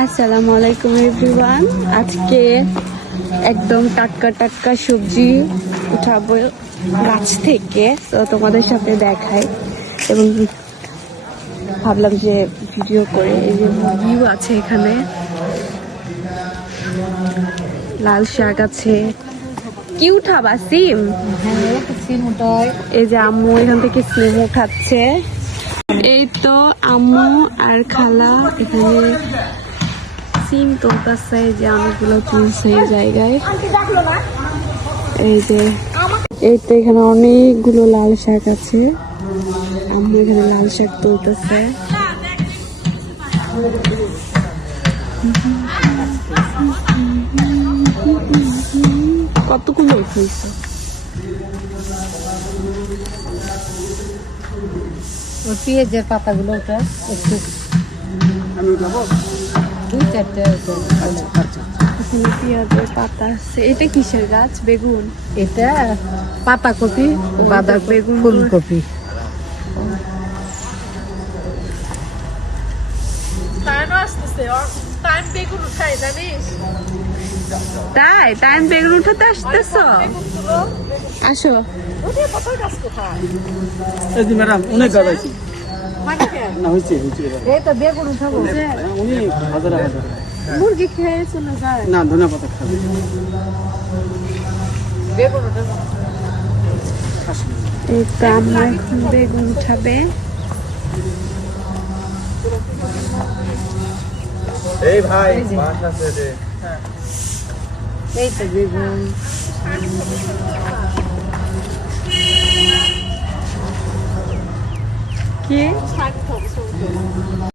আসসালামু আলাইকুম এভরিওয়ান। আজকে একদম টাটকা টাটকা সবজি উঠাবো গাছ থেকে, তো তোমাদের সাথে দেখাই এবং ভাবলাম যে ভিডিও করে। এই যে মুরগিও আছে এখানে, লাল শাক আছে। কি উঠাবা? সিম? এই যে আম্মু এখান থেকে সিম উঠাচ্ছে। এই তো আম্মু আর খালা এখানে সিম তুলতেছে। যে অনেকগুলো তুলছে এই জায়গায়। এই তো এখানে অনেকগুলো লাল শাক আছে। আম্মু এখানে লাল শাক তুলতেছে। কতগুলো উঠেছে? পেঁয়াজের পাতাগুলো ওটা একটু দুই চারটে পেঁয়াজের পাতা আছে। এটা কিসের গাছ? বেগুন? এটা পাতাকপি, বাঁধাকপি, ফুলকপি। তাই টাইম বেগুন উঠাতে আসতেছ? আসো। ম্যাডাম অনেক গাছ আছে না, হয়েছে এই তো বেগুন উঠাবো। উনি হাজার মুরগি খেয়ে চলে যায় না, ধনিয়া পাতা খাবে। বেগুন উঠাবো। এই তো আম্মা এখন বেগুন উঠাবে। এই ভাই মাছ আছে রে। এই তো বেগুন। কি